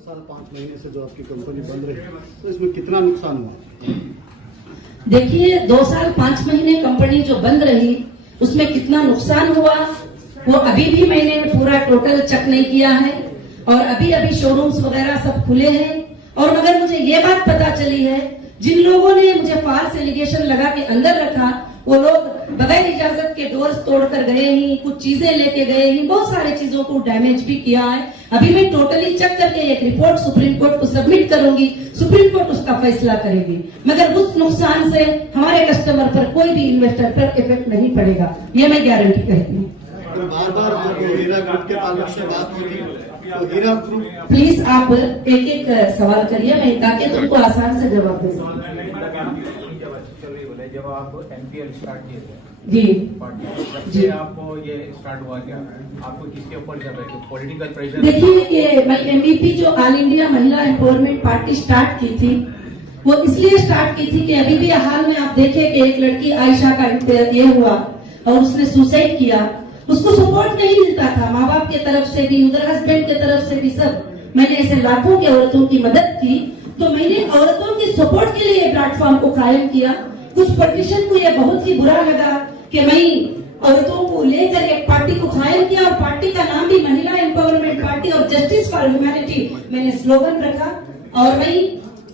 साल 5 महीने से जो आपकी कंपनी बंद रही, तो इसमें कितना नुकसान हुआ? देखिए, 2 साल 5 महीने कंपनी जो बंद रही उसमें कितना नुकसान हुआ वो अभी भी मैंने पूरा टोटल चेक नहीं किया है। और अभी अभी शोरूम्स वगैरह सब खुले हैं। और मगर मुझे ये बात पता चली है, जिन लोगों ने मुझे फाल्स एलिगेशन लगा के अंदर रखा वो लोग बगैर इजाजत के डोर्स तोड़कर गए ही, कुछ चीजें लेके गए ही, बहुत सारे चीजों को डैमेज भी किया है। अभी मैं टोटली चेक करके एक रिपोर्ट सुप्रीम कोर्ट को सबमिट करूंगी, सुप्रीम कोर्ट उसका फैसला करेगी। मगर उस नुकसान से हमारे कस्टमर पर, कोई भी इन्वेस्टर पर इफेक्ट नहीं पड़ेगा, ये मैं गारंटी कहती हूँ। बार बार हीरा ग्रुप के ताल्लुक से बात होगी तो हीरा ग्रुप, प्लीज आप एक एक सवाल करिए, मैं ताकि तुमको आसान से जवाब दे सकूं। जब आप MPL स्टार्ट किए थे जी जी, आपको ये स्टार्ट हुआ क्या? आपको किसके ऊपर ज्यादा पॉलिटिकल प्रेशर? देखिए, ये मैं MVP जो ऑल इंडिया महिला एम्पावरमेंट पार्टी स्टार्ट की थी, वो इसलिए स्टार्ट की थी कि अभी भी हाल में आप देखें कि एक लड़की आयशा का ये हुआ और उसने सुसाइड किया। उसको सपोर्ट नहीं मिलता था, माँ बाप की तरफ से भी, उधर हस्बैंड की तरफ से भी, सब। मैंने ऐसे लाखों की औरतों की मदद की, तो मैंने औरतों की सपोर्ट के लिए प्लेटफॉर्म को कायम किया। कुछ पॉलिटिशियन को यह बहुत ही बुरा लगा कि मैं औरतों को लेकर एक पार्टी को कायम किया और पार्टी का नाम भी महिला एम्पावरमेंट पार्टी और जस्टिस फॉर ह्यूमैनिटी मैंने स्लोगन रखा। और मैं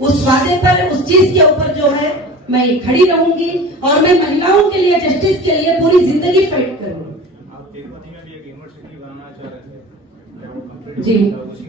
उस वादे पर, उस चीज के ऊपर जो है मैं खड़ी रहूंगी और मैं महिलाओं के लिए, जस्टिस के लिए पूरी जिंदगी फाइट करूंगी। जी,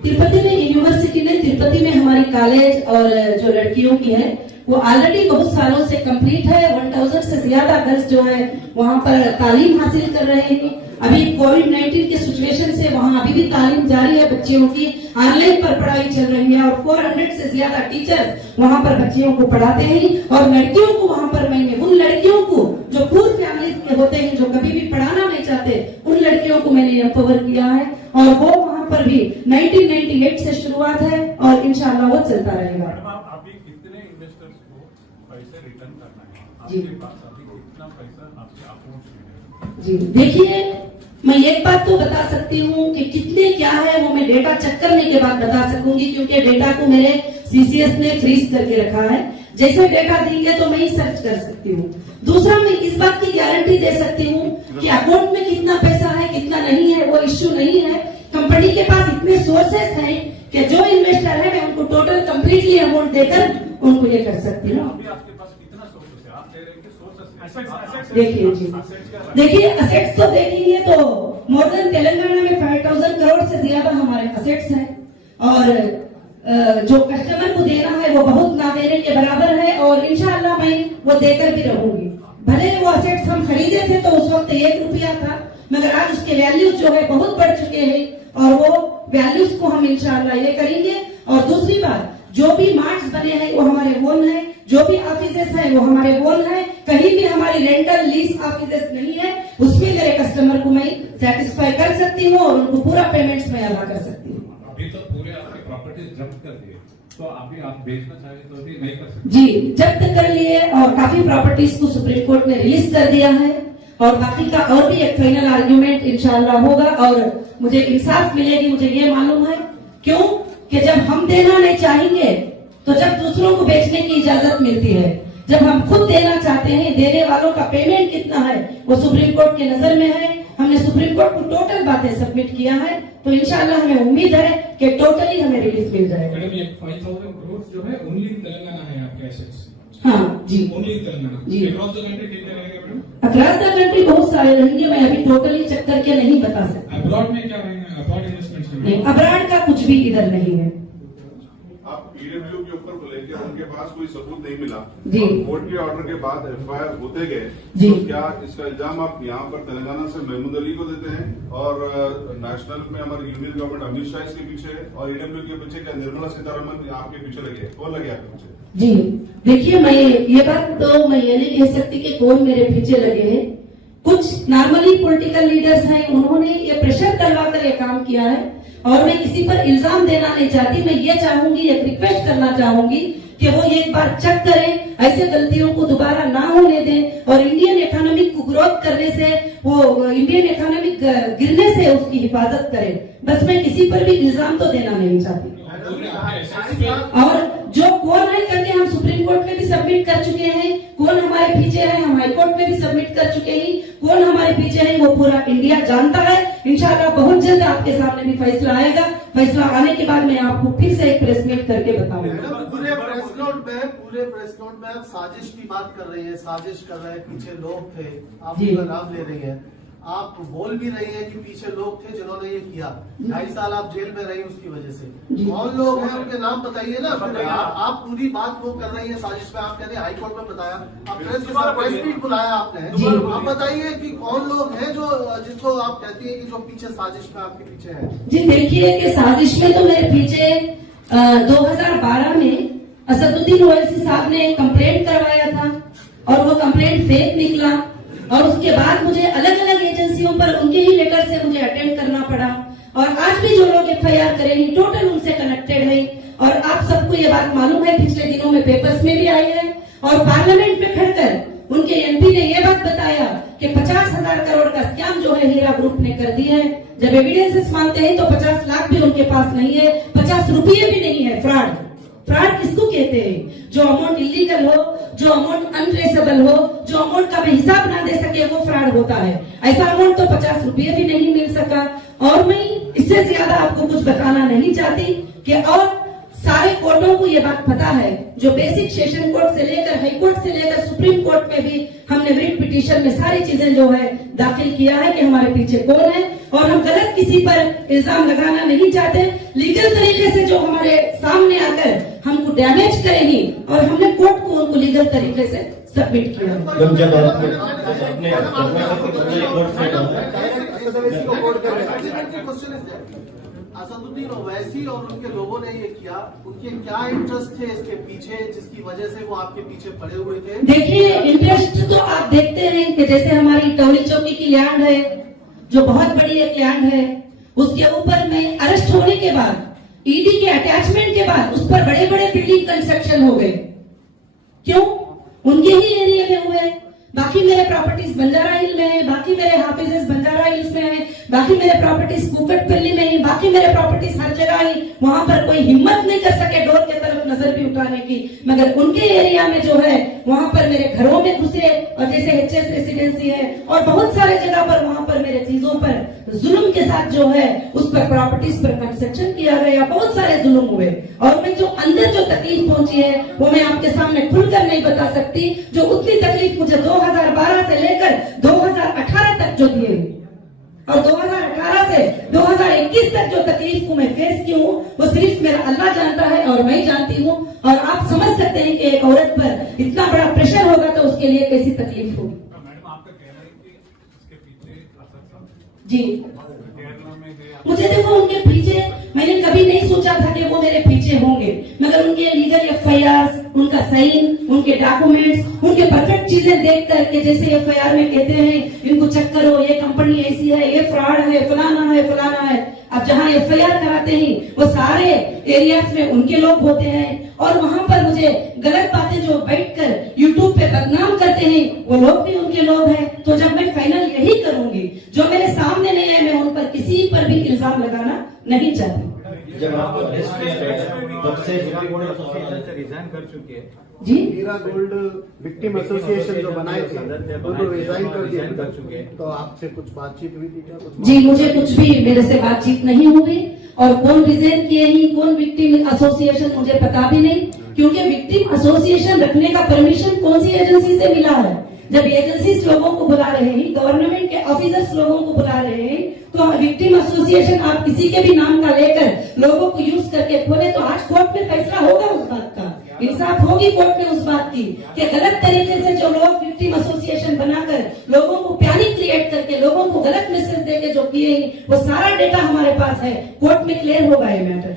तिरुपति में यूनिवर्सिटी नहीं, तिरुपति में हमारी कॉलेज और जो लड़कियों की है वो ऑलरेडी बहुत सालों से कंप्लीट है। 1000 से ज्यादा गर्ल्स जो है वहाँ पर तालीम हासिल कर रहे हैं। अभी कोविड-19 के सिचुएशन से वहाँ अभी भी तालीम जारी है, बच्चियों की ऑनलाइन पर पढ़ाई चल रही है और 400 से ज्यादा टीचर्स वहाँ पर बच्चियों को पढ़ाते हैं। और लड़कियों को वहाँ पर मैंने, उन लड़कियों को जो पूर फैमिली के होते हैं, जो कभी भी पढ़ाना नहीं चाहते, उन लड़कियों को मैंने एम्पावर किया है। और वो वहाँ पर भी 1998 से शुरुआत है और इंशाल्लाह वो चलता रहेगा। जी जी, देखिए, मैं एक बात तो बता सकती हूँ कि कितने क्या है वो मैं डेटा चेक करने के बाद बता सकूंगी, क्योंकि डेटा को मेरे CCS ने फ्रीज करके रखा है। जैसे डेटा देंगे तो मैं ही सर्च कर सकती हूँ। दूसरा, मैं इस बात की गारंटी दे सकती हूँ कि अकाउंट में कितना पैसा है, कितना नहीं है, वो इश्यू नहीं है। कंपनी के पास इतने सोर्सेस हैं कि जो इन्वेस्टर है मैं उनको टोटल कंप्लीटली अमाउंट देकर उनको ये कर सकती हूँ। देखिए जी, देखिए असेट्स तो देखेंगे तो मोर देन तेलंगाना में 5000 करोड़ से ज्यादा हमारे असेट्स हैं। और जो कस्टमर को देना है वो बहुत ना देने के बराबर है और इंशाअल्लाह मैं वो देकर भी रहूंगी। भले वो असेट्स हम खरीदे थे तो उस वक्त 1 रुपया था, मगर आज उसके वैल्यूज जो है बहुत बढ़ चुके हैं और वो वैल्यूज को हम इंशाअल्लाह ये करेंगे। और दूसरी बात, जो भी मार्ट्स बने हैं वो हमारे ओन है, जो भी ऑफिसेस हैं वो हमारे ओन है, कहीं भी हमारी रेंटल लीज ऑफिसेस नहीं है। उसमें मेरे कस्टमर को मैं सेटिस्फाई कर सकती हूँ और उनको पूरा पेमेंट्स मैं अदा कर सकती हूँ। अभी तो पूरे आपकी प्रॉपर्टीज जब्त कर दिए, तो अभी आप बेचना चाहें तो भी नहीं कर सकते? जी, जब्त कर लिए और काफी प्रॉपर्टीज को सुप्रीम कोर्ट ने रिलीज कर दिया है और बाकी का और भी एक फाइनल आर्ग्यूमेंट इंशाअल्लाह होगा और मुझे इंसाफ मिलेगी। मुझे ये मालूम है क्यों कि जब हम देना नहीं चाहेंगे तो जब दूसरों को बेचने की इजाजत मिलती है, जब हम खुद देना चाहते हैं, देने वालों का पेमेंट कितना है वो सुप्रीम कोर्ट के नजर में है। हमने सुप्रीम कोर्ट को टोटल बातें सबमिट किया है, तो इंशाअल्लाह हमें उम्मीद है कि टोटली हमें रिलीज मिल जाएगा। मैडम, ये 5000 करोड़ जो है ओनली तेलंगाना है आपके एसेट्स? हाँ जी, ओनली तेलंगाना जी। अक्रॉस द कंट्री कितने रहेंगे मैडम? अक्रॉस द कंट्री बहुत सारे रहेंगे, मैं अभी टोटली चेक करके नहीं बता सकती। अब्रॉड में क्या रहेंगे? अब्रॉड इन्वेस्टमेंट्स में? नहीं, अब्रॉड का कुछ भी इधर नहीं है। आप PW के ऊपर बोलेंगे उनके पास कोई सबूत नहीं मिला जी। कोर्ट के ऑर्डर के बाद FIR होते गए, जी। तो क्या इसका इल्जाम आप यहाँ पर तेलंगाना से महमूद अली को देते हैं और नेशनल में हमारी यूनियन गवर्नमेंट अमित शाह इसके पीछे है और EW के पीछे क्या निर्मला सीतारमण आपके पीछे लगे है? कौन लगे आपके पीछे? जी, देखिए, मैं ये बात तो मैं ये नहीं कह सकती कि कौन मेरे पीछे लगे हैं। कुछ नॉर्मली पॉलिटिकल लीडर्स हैं, उन्होंने ये प्रेशर डलवाकर ये काम किया है और मैं किसी पर इल्जाम देना नहीं चाहती। मैं ये चाहूंगी, एक रिक्वेस्ट करना चाहूंगी कि वो एक बार चेक करें, ऐसे गलतियों को दोबारा ना होने दें और इंडियन इकोनॉमिक को ग्रोथ करने से, वो इंडियन इकोनॉमिक गिरने से उसकी हिफाजत करें। बस मैं किसी पर भी इल्जाम तो देना नहीं चाहती। और जो कौन है करके हम सुप्रीम कोर्ट में भी सबमिट कर चुके हैं, कौन हमारे पीछे है हम हाई कोर्ट में भी सबमिट कर चुके हैं, कौन हमारे पीछे है वो पूरा इंडिया जानता है। इंशाल्लाह बहुत जल्द आपके सामने भी फैसला आएगा। फैसला आने के बाद मैं आपको फिर से एक प्रेस मीट करके बताऊंगा। पूरे प्रेस नोट में आप साजिश की बात कर रही है, साजिश कर रहे हैं, पीछे लोग थे, आप जी। उनका नाम ले रही है, आप बोल भी रही है कि पीछे लोग थे जिन्होंने ये किया। 2.5 साल आप जेल में रही उसकी वजह से। जी। कौन लोग हैं उनके नाम बताइए ना। आप पूरी बात वो कर रही है साजिश पे, आप कहते हैं हाई कोर्ट में बताया, आप प्रेस मीट बुलाया आपने, जी। आप बताइए कि कौन लोग हैं जो जिसको आप कहती है कि जो पीछे साजिश में आपके पीछे है। जी देखिए कि साजिश में तो मेरे पीछे 2012 में असदुद्दीन ओवैसी साहब ने कंप्लेंट करवाया था और वो कंप्लेंट फेक निकला और उसके बाद मुझे अलग अलग एजेंसियों पर उनके ही लेटर से मुझे अटेंड करना पड़ा। और आज भी जो लोग FIR करेंगे टोटल उनसे कनेक्टेड है और आप सबको ये बात मालूम है, पिछले दिनों में पेपर्स में भी आई है और पार्लियामेंट में खड़कर उनके MP ने ये बात बताया कि 50,000 करोड़ का स्कैम जो है हीरा ग्रुप ने कर दिया है। जब एविडेंसेस मांगते हैं तो 50 लाख भी उनके पास नहीं है, 50 रुपये भी नहीं है। फ्रॉड किसको कहते हैं? जो अमाउंट इलीगल हो, जो अमाउंट अनट्रेसेबल हो, जो अमाउंट का हिसाब ना दे सके वो फ्रॉड होता है। ऐसा अमाउंट तो 50 रुपये भी नहीं मिल सका। और मैं इससे ज्यादा आपको कुछ बताना नहीं चाहती कि और सारे कोर्टों को ये बात पता है, जो बेसिक सेशन कोर्ट से लेकर हाई कोर्ट से लेकर सुप्रीम कोर्ट में भी हमने रिट पिटीशन में सारी चीजें जो है दाखिल किया है कि हमारे पीछे कौन है और हम गलत किसी पर इल्जाम लगाना नहीं चाहते। लीगल तरीके से जो हमारे सामने आकर हमको डैमेज करेगी और हमने कोर्ट को उनको लीगल तरीके से सबमिट किया। असदुद्दीन ओवैसी और उनके लोगों ने ये किया, उनके क्या इंटरेस्ट थे इसके पीछे जिसकी वजह से वो आपके पीछे पड़े हुए थे? देखिए इंटरेस्ट तो आप देखते हैं कि जैसे हमारी टोली चौकी की लैंड है जो बहुत बड़ी एक लैंड है, उसके ऊपर में अरेस्ट होने के बाद ED के अटैचमेंट के बाद उस पर बड़े बड़े बिल्डिंग कंस्ट्रक्शन हो गए। क्यों? उनके ही एरिया में हुए। बाकी मेरे प्रॉपर्टीज बंजारा हिल में है, बाकी मेरे हाफिजेस बंजारा हिल्स में है, बाकी मेरे प्रॉपर्टीज कुकटपल्ली में है, बाकी मेरे प्रॉपर्टीज हर जगह है। वहां पर कोई हिम्मत नहीं कर सके डोर की तरफ नजर भी उठाने की, मगर उनके एरिया में जो है वहां पर मेरे घरों में घुसे और जैसे HS रेसिडेंसी है और बहुत सारे जगह पर वहां पर मेरे चीजों पर जुल्म के साथ जो है उस पर प्रॉपर्टीज पर कंस्ट्रक्शन किया गया, बहुत सारे जुल्म हुए। और मैं जो अंदर जो तकलीफ पहुंची है वो मैं आपके सामने खुलकर नहीं बता सकती। जो उतनी तकलीफ मुझे 2012 से लेकर 2018 तक जो दिए और 2018 से 2021 तक जो तकलीफ को मैं फेस की हूँ वो सिर्फ मेरा अल्लाह जानता है और मैं जानती हूँ। और आप समझ सकते हैं कि एक औरत पर इतना बड़ा प्रेशर होगा तो उसके लिए कैसी तकलीफ होगी। मैडम आपका कहना है कि इसके पीछे असद साहब जी केरला में गए, मुझे देखो उनके पीछे मैंने कभी नहीं सोचा था कि वो मेरे पीछे होंगे, मगर उनके लीगल FIR, उनका साइन, उनके डॉक्यूमेंट्स, उनके परफेक्ट चीजें देख करके जैसे FIR में कहते हैं इनको चेक करो, ये कंपनी ऐसी है, ये फ्रॉड है, फलाना है, फलाना है। अब जहाँ FIR कराते हैं वो सारे एरियाज में उनके लोग होते हैं और वहां पर मुझे गलत बातें जो बैठकर यूट्यूब पे बदनाम करते हैं वो लोग भी उनके लोग हैं। तो जब मैं फाइनल यही करूंगी, जो मेरे सामने नहीं है मैं उन पर किसी पर भी इल्जाम लगाना नहीं चाहती। जब आपको अरेस्ट किया गया तब से सुप्रीम कोर्ट एसोसिएशन से रिजाइन कर चुके हैं। जी हीरा गोल्ड विक्टिम एसोसिएशन जो बनाए थे वो तो रिजाइन कर दिया, तो आपसे कुछ बातचीत हुई थी क्या? कुछ जी मुझे कुछ भी मेरे से बातचीत नहीं हुई और कौन रिजाइन किए ही, कौन विक्टिम एसोसिएशन मुझे पता भी नहीं, क्योंकि विक्टिम एसोसिएशन रखने का परमिशन कौन सी एजेंसी से मिला है? जब एजेंसीज लोगों को बुला रहे हैं, गवर्नमेंट के ऑफिसर्स लोगों को बुला रहे हैं, तो विक्टिम एसोसिएशन आप किसी के भी नाम का लेकर लोगों को यूज करके खोले तो आज कोर्ट में फैसला होगा उस बात का, इंसाफ होगी कोर्ट में उस बात की कि गलत तरीके से जो लोग विक्टिम एसोसिएशन बनाकर लोगों को पैनिक क्रिएट करके लोगों को गलत मैसेज देके जो किए वो सारा डेटा हमारे पास है, कोर्ट में क्लियर होगा ये मैटर।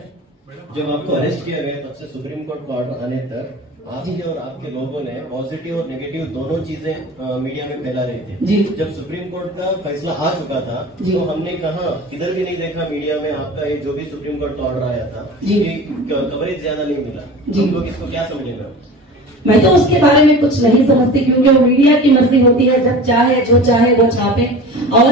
जब आपको अरेस्ट किया गया तब से सुप्रीम कोर्ट को ऑर्डर आने तक आपके और आपके लोगों ने पॉजिटिव और नेगेटिव दोनों चीजें मीडिया में फैला रहे थे। जी। जब सुप्रीम कोर्ट का फैसला आ चुका था जी। तो हमने कहा किधर भी नहीं देखा मीडिया में आपका ये जो भी सुप्रीम कोर्ट का ऑर्डर आया था जी। कि कवरेज ज्यादा नहीं मिला। जी। हम लोग इसको क्या समझेगा? मैं तो उसके बारे में कुछ नहीं समझती, क्योंकि वो मीडिया की मर्जी होती है, जब चाहे जो चाहे वो छापे। और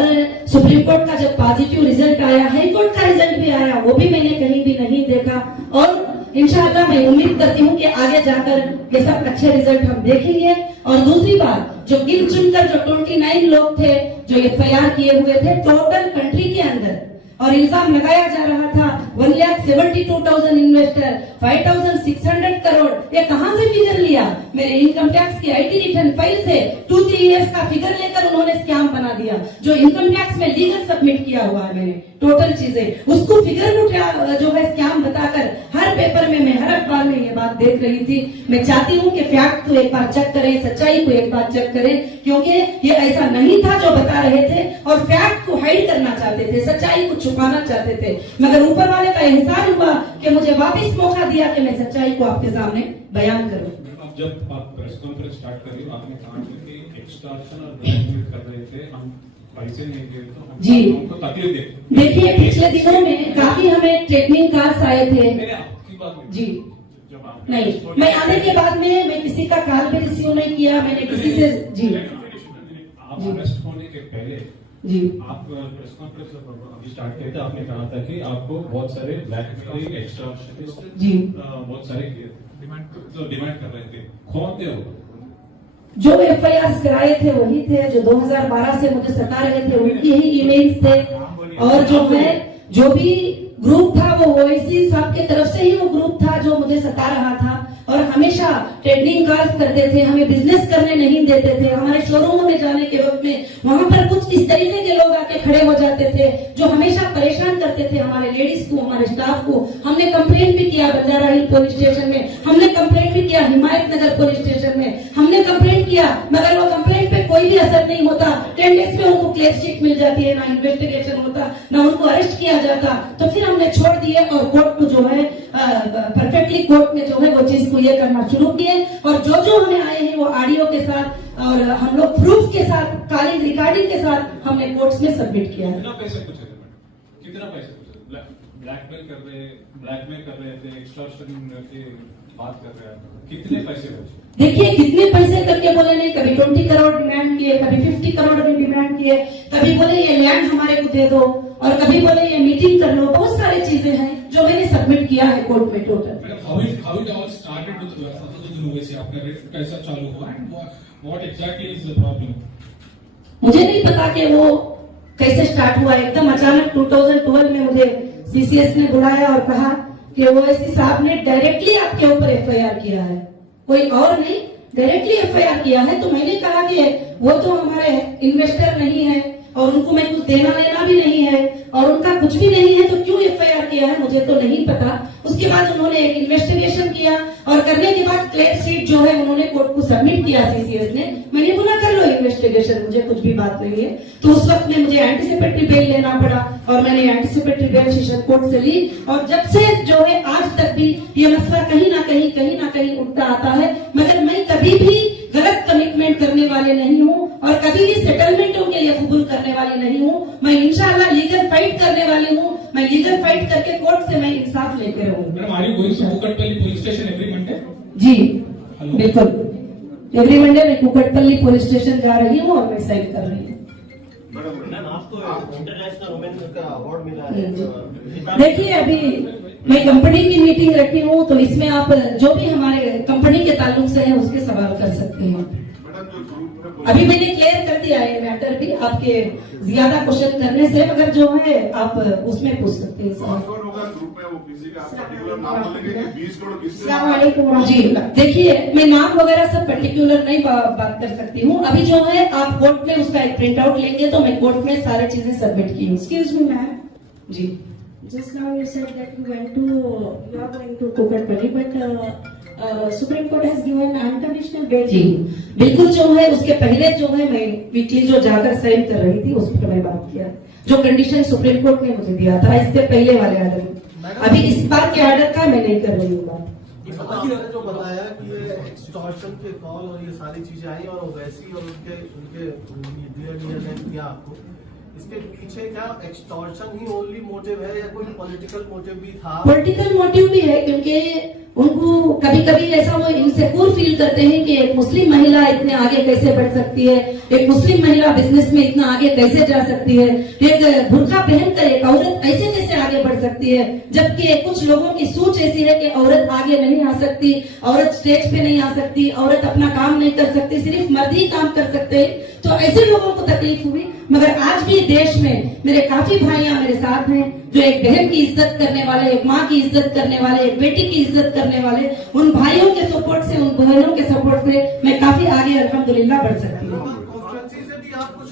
सुप्रीम कोर्ट का जब पॉजिटिव रिजल्ट आया, हाई कोर्ट का रिजल्ट भी आया, वो भी मैंने कहीं भी नहीं देखा। और इंशाअल्लाह मैं उम्मीद करती हूँ कि आगे जाकर ये सब अच्छे रिजल्ट हम देखेंगे। और दूसरी बात, जो गिन चुनकर जो 29 लोग थे जो FIR किए हुए थे टोटल कंट्री के अंदर, और इल्जाम लगाया जा रहा था 1,72,000 इन्वेस्टर, 5,600 करोड़, ये कहां से फिगर लिया? मेरे इनकम टैक्स की IT रिटर्न फाइल से 2-3 इयर्स का फिगर लेकर उन्होंने स्कैम बना दिया। जो इनकम टैक्स में लीगल सबमिट किया हुआ है मैंने टोटल चीजें, उसको फिगर को जो है स्कैम बताकर हर पेपर में, मैं हर अखबार में ये बात देख रही थी। मैं चाहती हूँ कि फैक्ट को एक बार चेक करें, सच्चाई को एक बार चेक करें, क्योंकि ये ऐसा नहीं था जो बता रहे थे और फैक्ट को हाइड करना चाहते थे, सच्चाई को छुपाना चाहते थे। मगर ऊपर वाले का एहसान हुआ कि मुझे वापस मौका दिया कि मैं सच्चाई को आपके सामने बयान करूं। जब आप प्रेस कॉन्फ्रेंस स्टार्ट कर रही हो, आपने कहा कि एक्सटॉर्शन और ब्लैकमेल कर रहे थे, हम पैसे नहीं दे तो जी हमको तकलीफ देते। देखिए, पिछले दिनों में काफी हमें ट्रेनिंग कार्ड्स आए थे। आपकी बात नहीं। जी जब आप नहीं, मैं आने के बाद में मैं किसी का कॉल भी रिसीव नहीं किया, मैंने किसी से जी आप अरेस्ट होने के पहले जी आप प्रेस कॉन्फ्रेंस अभी स्टार्ट किए थे, आपने कहा था कि आपको बहुत सारे ब्लैकमेलिंग एक्सटॉर्शनिस्ट जी बहुत सारे डिमांड कर रहे थे। कौन थे वो? जो FIR कराए थे वही थे, जो 2012 से मुझे सता रहे थे उनकी ही ईमेल्स थे। और जो है जो भी ग्रुप था वो ओवैसी साहब की तरफ से ही वो ग्रुप था जो मुझे सता रहा था। और हमेशा ट्रेडिंग कार्ड करते थे, हमें बिजनेस करने नहीं देते थे। हमारे शोरूमों में जाने के वक्त में वहां पर कुछ इस तरीके के लोग आके खड़े हो जाते थे जो हमेशा परेशान करते थे हमारे लेडीज को, हमारे स्टाफ को। हमने कंप्लेंट भी किया बंजारा हिल पुलिस स्टेशन में, हमने कंप्लेंट भी किया हिमायत नगर पुलिस स्टेशन में, हमने कंप्लेंट किया, मगर वो कंप्लेंट पे कोई भी असर नहीं होता। 10 डेज में उनको क्लियर शीट मिल जाती है, ना इन्वेस्टिगेशन होता, ना उनको अरेस्ट किया जाता। तो फिर हमने छोड़ दिए और कोर्ट को जो है परफेक्टली कोर्ट में जो है वो चीज को ये करना शुरू किए। और जो जो हमें आए हैं वो ऑडियो के साथ और हम लोग प्रूफ के साथ, कॉलिंग रिकॉर्डिंग के साथ हमने कोर्ट्स में सबमिट किया है। कितना पैसे पूछे थे मैडम? कितना पैसे पूछे? ब्लैकमेल कर रहे थे, एक्सटॉर्शन की बात कर रहे हैं, कितने पैसे पूछे? देखिए, कितने पैसे करके बोले नहीं, कभी 20 करोड़ डिमांड किए, कभी 50 करोड़ भी डिमांड किए, कभी बोले ये लैंड हमारे को दे दो, और कभी बोले ये मीटिंग कर लो। बहुत सारी चीजें हैं जो मैंने सबमिट किया है कोर्ट में total. How it all started with Fatahudin Owaisi? आपका रेट कैसा चालू हुआ and what exactly is the problem? मुझे नहीं पता कि वो कैसे स्टार्ट हुआ, एकदम अचानक 2012 में मुझे CCS ने बुलाया और कहा कि ओवैसी साहब ने डायरेक्टली आपके ऊपर FIR किया है, कोई और नहीं, डायरेक्टली FIR किया है। तो मैंने कहा कि वो तो हमारे इन्वेस्टर नहीं है और उनको मैं कुछ देना लेना भी नहीं है और उनका कुछ भी नहीं है, तो क्यों FIR किया है मुझे तो नहीं पता। उसके बाद उन्होंने एक इन्वेस्टिगेशन किया और करने के बाद क्लियर शीट जो है उन्होंने कोर्ट को सबमिट किया CCS ने। मैंने बोला कर लो इन्वेस्टिगेशन, मुझे कुछ भी बात नहीं है। तो उस वक्त में मुझे एंटीसिपेटरी बेल लेना पड़ा और मैंने एंटीसिपेटरी बेल सेशन कोर्ट से ली। और जब से जो है आज तक भी ये मसला कहीं ना कहीं उठता आता है, मगर मैं कभी भी गलत कमिटमेंट करने वाले नहीं हूँ और कभी भी सेटलमेंटों के लिए कबूल करने वाली नहीं हूँ। मैं इंशाल्लाह लीगल फाइट करने वाली हूँ। मैं लीगल फाइट करके कोर्ट से मैं इंसाफ लेके रहूंगी। Madam, are you going to Kukatpally police station every Monday? जी बिल्कुल, एवरी मंडे मैं कुकटपल्ली पुलिस स्टेशन जा रही हूँ और मैं साइन कर रही हूँ। मैडम, आपको इंटरनेशनल वुमेन का अवार्ड मिला है। देखिए, अभी मैं कंपनी की मीटिंग रखी हूँ, तो इसमें आप जो भी हमारे कंपनी के ताल्लुक से है उसके सवाल कर सकते हैं। अभी मैंने क्लियर कर दिया है मैटर भी, आपके ज्यादा क्वेश्चन करने से, मगर जो है आप उसमें पूछ सकते हैं सवाल। जी देखिए, मैं नाम वगैरह सब पर्टिकुलर नहीं बात कर सकती हूँ। अभी जो है आप कोर्ट में उसका एक प्रिंट आउट लेंगे तो मैं कोर्ट में सारी चीजें सबमिट की हूँ। Excuse me, ma'am. Ji Just now you said that you are going to Kukatpally, but Supreme Court has given unconditional bail. जी बिल्कुल, जो है उसके पहले जो है मैं वीकली जो जाकर साइन कर रही थी उस पर मैं बात किया, जो कंडीशन सुप्रीम कोर्ट ने मुझे दिया था इससे पहले वाले ऑर्डर में। अभी इस बार के ऑर्डर का मैं नहीं कर रही हूँ बात। जो बताया कि ये एक्सटॉर्शन के कॉल और ये सारी चीजें आई और ओवैसी और उनके ने किया आपको, इसके पीछे क्या एक्सटॉर्शन ही ओनली मोटिव है या कोई पॉलिटिकल मोटिव भी था? पॉलिटिकल मोटिव भी है, क्योंकि उनको कभी कभी ऐसा वो इनसिक्योर फील करते हैं कि एक मुस्लिम महिला इतने आगे कैसे बढ़ सकती है, एक मुस्लिम महिला बिजनेस में इतना आगे कैसे जा सकती है, एक बुर्का पहनकर एक औरत ऐसे कैसे आगे बढ़ सकती है, जबकि कुछ लोगों की सोच ऐसी है कि औरत आगे नहीं आ सकती, औरत स्टेज पे नहीं आ सकती, औरत अपना काम नहीं कर सकती, सिर्फ मर्द ही काम कर सकते हैं। तो ऐसे लोगों को तकलीफ हुई। मगर आज भी देश में मेरे काफी भाइयां मेरे साथ हैं जो एक बहन की इज्जत करने वाले, एक माँ की इज्जत करने वाले, एक बेटी की इज्जत करने वाले, उन भाइयों के सपोर्ट से, उन बहनों के सपोर्ट से मैं काफी आगे अल्हम्दुलिल्लाह बढ़ सकती हूँ। कॉन्स्टिट्यूंसी से भी आप कुछ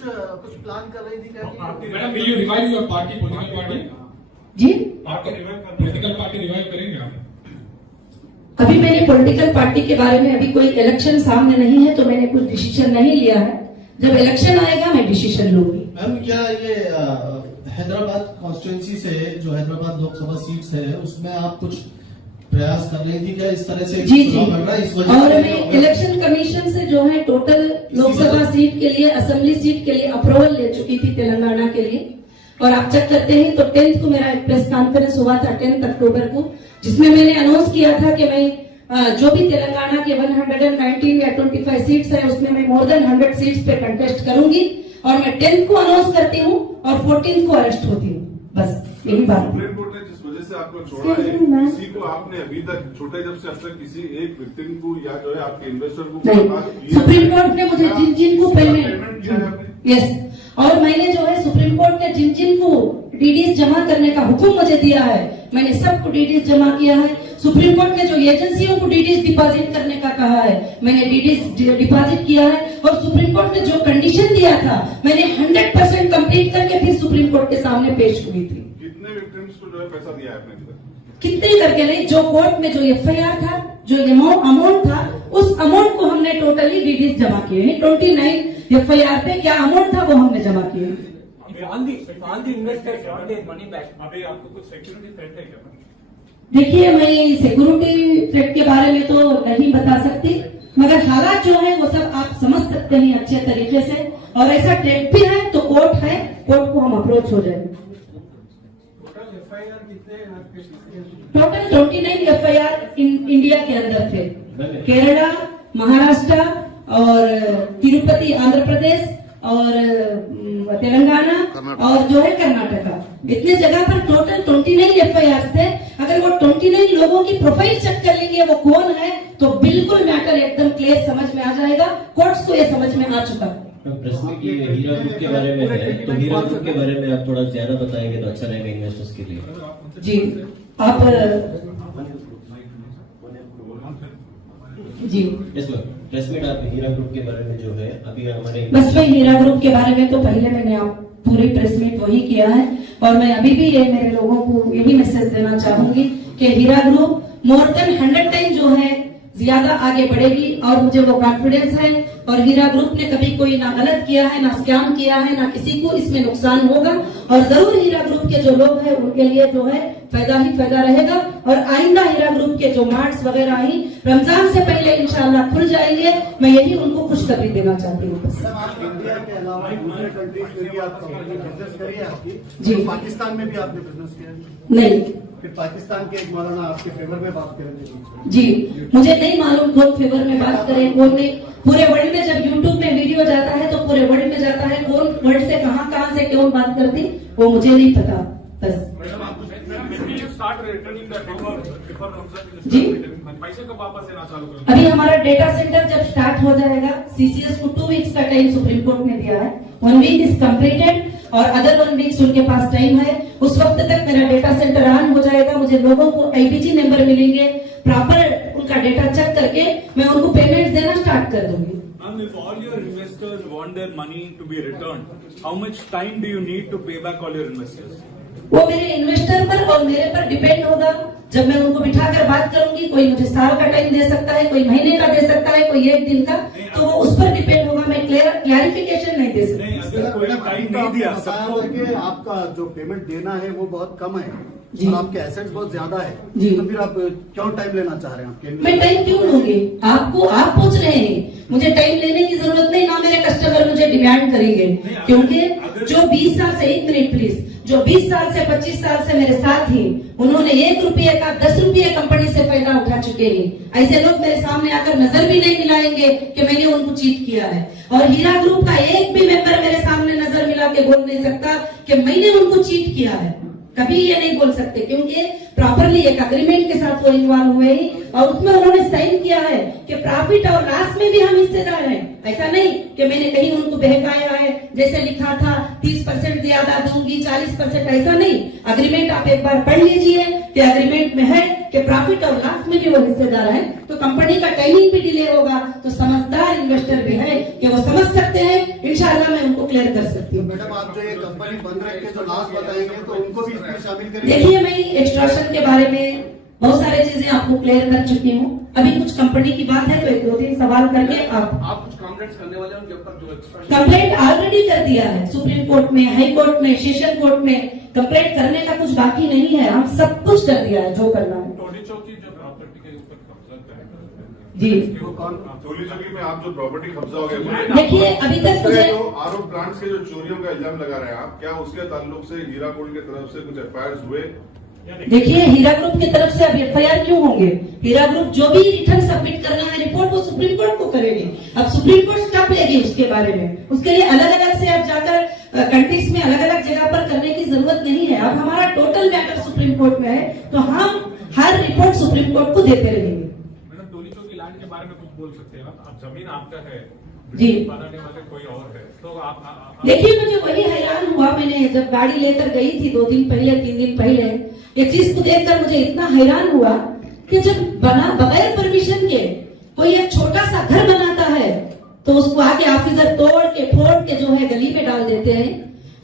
प्लान कर रही थी क्या? Madam, will you revive your party, political party? जी, पॉलिटिकल पार्टी रिवाइव करेंगे आप? अभी मैंने पॉलिटिकल पार्टी के बारे में अभी कोई इलेक्शन सामने नहीं है तो मैंने कुछ डिसीजन नहीं लिया है। जब इलेक्शन आएगा मैं डिसीजन लूंगी। मैम, क्या ये हैदराबाद कॉन्स्टिट्यूंसी से जो हैदराबाद लोकसभा सीट्स है उसमें आप कुछ प्रयास कर रही थी क्या? इस तरह से जी जी, लड़ रहा है, इस वजह और से मैं इलेक्शन कमीशन से जो है टोटल लोकसभा सीट के लिए, असेंबली सीट के लिए अप्रूवल ले चुकी थी तेलंगाना के लिए। और आप चेक करते हैं तो 10th को मेरा एक प्रेस कॉन्फ्रेंस हुआ था 10 अक्टूबर को, जिसमें मैंने अनाउंस किया था कि मैं जो भी तेलंगाना के 119 या 25 सीट्स है उसमें मैं मोर देन 100 सीट्स पे कंटेस्ट करूंगी। और मैं 10th को अनाउंस करती हूँ और 14th को अरेस्ट होती हूँ। बस यही बात। सुप्रीम कोर्ट ने जिस वजह से आपको छोड़ा है, किसी को आपने अभी तक छोटे जब से अब तक किसी एक विक्टिम को या जो है आपके इन्वेस्टर को नहीं, सुप्रीम कोर्ट ने मुझे जिन जिन को पेमेंट किया है आपने? यस, और मैंने जो है सुप्रीम कोर्ट ने जिन जिन को डीडीज जमा करने का हुक्म मुझे दिया है मैंने सबको डीडीज जमा किया है। सुप्रीम कोर्ट ने जो एजेंसियों को डीडीज डिपॉजिट करने का कहा है मैंने डीडीज डिपॉजिट किया है। और सुप्रीम कोर्ट ने जो कंडीशन दिया था मैंने 100% कंप्लीट करके फिर सुप्रीम कोर्ट के सामने पेश हुई थी। कितने विक्टिम्स को जो है पैसा दिया है आपने? कितने करके नहीं, जो कोर्ट में जो एफआईआर था, जो अमाउंट था, उस अमाउंट को हमने टोटली डीडीज जमा किए। 29 एफआईआर पे क्या अमाउंट था वो हमने जमा किए। अभी आपको कुछ सिक्योरिटी थ्रेट है क्या? देखिए, मैं सिक्योरिटी थ्रेट के बारे में तो नहीं बता सकती, मगर हालात जो है वो सब आप समझ सकते हैं अच्छे तरीके से। और ऐसा थ्रेट भी है तो कोर्ट है, कोर्ट को हम अप्रोच हो जाए। टोटल 29 एफआईआर इंडिया के अंदर थे, केरला, महाराष्ट्र और तिरुपति आंध्र प्रदेश और तेलंगाना और जो है कर्नाटका, इतने जगह पर टोटल 29 एफआईआर थे। अगर वो 29 लोगों की प्रोफाइल चेक कर लेंगे वो कौन है तो बिल्कुल मैटर एकदम क्लियर समझ में आ जाएगा। कोर्ट्स को ये समझ में आ चुका। प्रेस में की हीरा ग्रुप के बारे में है, तो हीरा ग्रुप के बारे में आप थोड़ा ज्यादा बताएंगे तो अच्छा रहेगा इन्वेस्टर्स के लिए। जी, आप जी प्रेस मीट आप हीरा ग्रुप के बारे में जो है अभी हमारे बस मैं हीरा ग्रुप के बारे में तो पहले मैंने आप पूरी प्रेस मीट वही किया है। और मैं अभी भी ये मेरे लोगों को यही मैसेज देना चाहूंगी कि हीरा ग्रुप मोर देन 100 टाइम जो है ज्यादा आगे बढ़ेगी और मुझे वो कॉन्फिडेंस है। और हीरा ग्रुप ने कभी कोई ना गलत किया है, ना स्कैम किया है, ना किसी को इसमें नुकसान होगा। और जरूर हीरा ग्रुप के जो लोग हैं उनके लिए जो है फायदा ही फायदा रहेगा। और आइंदा हीरा ग्रुप के जो मार्ट्स वगैरह ही रमजान से पहले इंशाल्लाह खुल जाएंगे। मैं यही उनको खुशखबरी देना चाहती हूँ। आप इंडिया के अलावा दूसरे कंट्रीज में भी आप बिजनेस करिए आपकी जी। पाकिस्तान में भी आपने बिजनेस किया? नहीं, फिर पाकिस्तान के एक मौलाना आपके फेवर में बात करेंगे? जी, मुझे नहीं मालूम कौन फेवर में बात करे कौन नहीं। पूरे वर्ल्ड में जब यूट्यूब में वीडियो जाता है तो पूरे वर्ल्ड में जाता है, कौन वर्ल्ड से कहां से क्यों बात करती वो मुझे नहीं पता। बस जी, पैसे कब वापस देना चालू करेंगे? अभी हमारा डेटा सेंटर जब स्टार्ट हो जाएगा, सीसीएस को 2 वीक्स का टाइम सुप्रीम कोर्ट ने दिया है। 1 वीक इज कम्प्लीटेड और अदर 1 वीक्स उनके पास टाइम है। उस वक्त तक मेरा डेटा सेंटर ऑन हो जाएगा। मुझे लोगों को आईबीजी नंबर मिलेंगे, प्रॉपर उनका डेटा चेक करके मैं उनको पेमेंट देना स्टार्ट कर दूंगी। Ma'am, if all your investors want their money to be returned, how much time do you need to pay back all your investors? वो मेरे इन्वेस्टर पर और मेरे पर डिपेंड होगा। जब मैं उनको बिठाकर बात करूंगी, कोई मुझे साल का टाइम दे सकता है, कोई महीने का दे सकता है, कोई 1 दिन का, तो वो उस पर डिपेंड होगा। मैं क्लैरिफिकेशन नहीं दे सकती। नहीं, अगर कोई टाइम नहीं दिया सबको, कि आपका जो पेमेंट देना है वो बहुत कम है जी। और आपके एसेट्स बहुत ज्यादा है जी। तो फिर आप क्यों टाइम लेना चाह रहे हैं? आपके मैं टाइम क्यों लूंगी? आप पूछ रहे हैं, मुझे टाइम लेने की जरूरत नहीं, ना मेरे कस्टमर मुझे डिमांड डिमांड करेंगे, क्योंकि जो 20 साल से, 1 मिनट प्लीज, जो 20 साल से 25 साल से मेरे साथ ही, उन्होंने 1 रुपये का 10 रुपये कंपनी से फायदा उठा चुके हैं। ऐसे लोग मेरे सामने आकर नजर भी नहीं मिलाएंगे कि मैंने उनको चीट किया है। और हीरा ग्रुप का एक भी मेंबर मेरे सामने नजर मिला के बोल नहीं सकता कि मैंने उनको चीट किया है, कभी ये नहीं बोल सकते, क्योंकि प्रॉपरली एक अग्रीमेंट के साथ वो इन्वॉल्व हुए ही और उसमें उन्होंने साइन किया है कि प्रॉफिट और लॉस में भी हम हिस्सेदार हैं। ऐसा नहीं कि मैंने कहीं उनको बहकाया है, जैसे लिखा था 30% ज्यादा दूंगी, 40%, ऐसा नहीं। अग्रीमेंट आप एक बार पढ़ लीजिए कि अग्रीमेंट में है कि प्रॉफिट और लॉस में भी वो हिस्सेदार है। तो कंपनी का टाइमिंग भी डिले होगा, तो समझदार इन्वेस्टर भी है कि वो समझ सकते हैं। इंशाल्लाह मैं उनको क्लियर कर सकती हूँ। मैडम, आप जो ये कंपनी बंद रख के जो लॉस बताएंगे तो उनको भी इसमें शामिल करेंगे? देखिए, मैं एक्सट्रैक्शन के बारे में बहुत सारी चीजें आपको क्लियर कर चुकी हूँ। अभी कुछ कंपनी की बात है तो 1-2-3 सवाल करके आप कुछ कंप्लेंट्स करने वाले हैं उनके ऊपर जो कंप्लेंट ऑलरेडी कर दिया है, सुप्रीम कोर्ट में, हाई कोर्ट में, सेशन कोर्ट में। कंप्लेंट करने का कुछ बाकी नहीं है, हम सब कुछ कर दिया है जो करना है। टोली चौकी जो प्रॉपर्टी के ऊपर कब्जा कर जी, टोली चौकी में आप जो प्रॉपर्टी कब्जा हो गया, देखिए अभी तक मुझे जो आरोप प्लांट्स के जो चोरियों का इल्जाम लगा रहे हैं आप, क्या उसके ताल्लुक से हीरा गोल्ड की तरफ से कुछ एफआईआर हुए? देखिए, हीरा ग्रुप की तरफ से अब एफआईआर क्यों होंगे? हीरा ग्रुप जो भी रिटर्न सबमिट करना है रिपोर्ट, वो सुप्रीम कोर्ट को करेगी। अब सुप्रीम कोर्ट स्टेप लेगी उसके बारे में। उसके लिए अलग अलग से अब जाकर कंट्रीज में अलग अलग जगह पर करने की जरूरत नहीं है। अब हमारा टोटल मैटर सुप्रीम कोर्ट में है, तो हम हर रिपोर्ट सुप्रीम कोर्ट को देते रहेंगे। मैडम, टोली चौकी लैंड के बारे में कुछ बोल सकते हैं आप? अब जमीन आपका है, जी, बनाने वाले कोई और है, तो आप देखिए, मुझे वही हैरान हुआ, मैंने जब गाड़ी लेकर गई थी 2 दिन पहले, 3 दिन पहले, ये चीज को देखकर मुझे इतना हैरान हुआ कि जब बना बगैर परमिशन के कोई एक छोटा सा घर बनाता है तो उसको आगे ऑफिसर तोड़ के फोड़ के जो है गली में डाल देते हैं।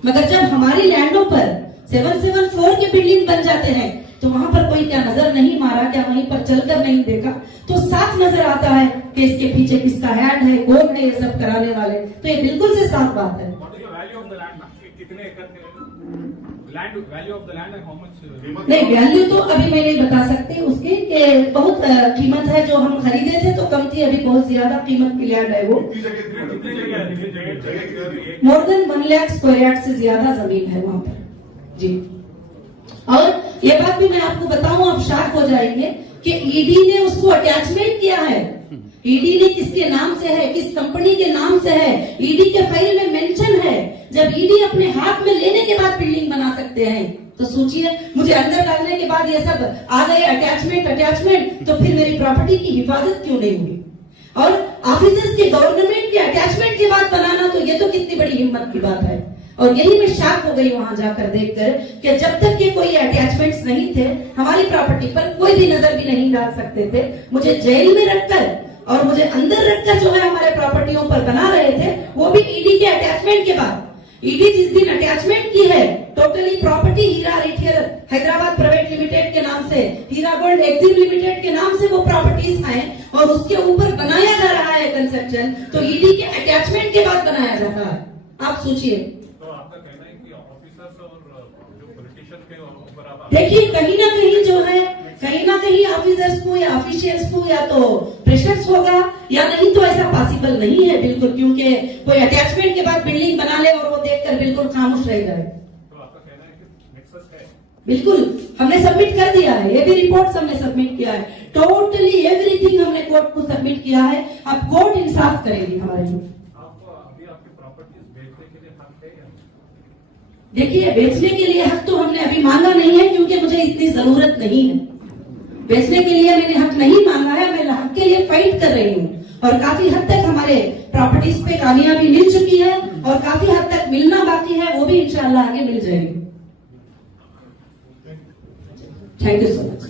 मगर जब हमारी लैंडों पर 774 के बिल्डिंग बन जाते हैं तो वहां पर कोई क्या नजर नहीं मारा, क्या वहीं पर चलकर नहीं देखा? तो साफ नजर आता है कि इसके पीछे किसका हैंड है, कौन है ये सब कराने वाले। तो ये बिल्कुल से साफ बात है। वैल्यू ऑफ द लैंड, कितने एकड़ land, value of the land है, हाउ मच? नहीं, वैल्यू तो अभी मैं नहीं बता सकती उसकी, कि बहुत कीमत है। जो हम खरीदे थे तो कम थी, अभी बहुत ज्यादा कीमत की लैंड है वो। More than 1 lakh square yard से ज्यादा जमीन है वहां पर। जी, और ये बात भी मैं आपको बताऊं, आप शॉक हो जाएंगे कि ईडी ने उसको अटैचमेंट किया है। ईडी ने किसके नाम से है, किस कंपनी के नाम से है, ईडी के फाइल में मेंशन है। जब ईडी अपने हाथ में लेने के बाद बिल्डिंग बना सकते हैं तो सोचिए, मुझे अंदर डालने के बाद ये सब आ गए अटैचमेंट, तो फिर मेरी प्रॉपर्टी की हिफाजत क्यों नहीं होगी? और ऑफिसर्स के गवर्नमेंट के अटैचमेंट के बाद बनाना, तो ये तो कितनी बड़ी हिम्मत की बात है। और यही मैं शॉक हो गई वहां जाकर देखकर कि जब तक के कोई अटैचमेंट्स नहीं थे, हमारी प्रॉपर्टी पर कोई भी नजर भी नहीं डाल सकते थे। मुझे जेल में रखकर और मुझे अंदर रखकर जो है हमारे प्रॉपर्टियों पर बना रहे थे, वो भी ईडी के अटैचमेंट के बाद। ईडी जिस दिन अटैचमेंट की है, टोटली प्रॉपर्टी हीरा रिटेल हैदराबाद प्राइवेट लिमिटेड के नाम से, हीरा गोल्ड एक्सिम लिमिटेड के नाम से वो प्रॉपर्टीज हैं और उसके ऊपर बनाया जा रहा है कंस्ट्रक्शन, तो ईडी के अटैचमेंट के बाद बनाया जाता है। आप सोचिए। तो आपका कहना है कि ऑफिसर्स और जो पॉलिटिशियन के ऊपर आप देखिए, कहीं ना कहीं जो है, कहीं ना कहीं ऑफिसर्स को या ऑफिशियल्स को या तो प्रेशर्स होगा, या नहीं तो ऐसा पॉसिबल नहीं है बिल्कुल, क्योंकि कोई अटैचमेंट के बाद बिल्डिंग बना ले और वो देखकर बिल्कुल खामोश रह जाए। तो आपका कहना है कि नेक्सस है? बिल्कुल, हमने सबमिट कर दिया है, ये भी रिपोर्ट हमने सबमिट किया है, टोटली एवरीथिंग हमने कोर्ट को सबमिट किया है। अब कोर्ट इंसाफ करेगी हमारे लिए। आपको अभी आपकी प्रॉपर्टीज बेचने के लिए हक है या? देखिए, बेचने के लिए हक तो हमने अभी मांगा नहीं है, क्योंकि मुझे इतनी जरूरत नहीं है। बेचने के लिए मैंने हक नहीं मांगा है, मैं हक के लिए फाइट कर रही हूँ। और काफी हद तक हमारे प्रॉपर्टीज पे कामयाबी मिल चुकी है और काफी हद तक मिलना बाकी है, वो भी इंशाल्लाह आगे मिल जाएगी। Thank you so much.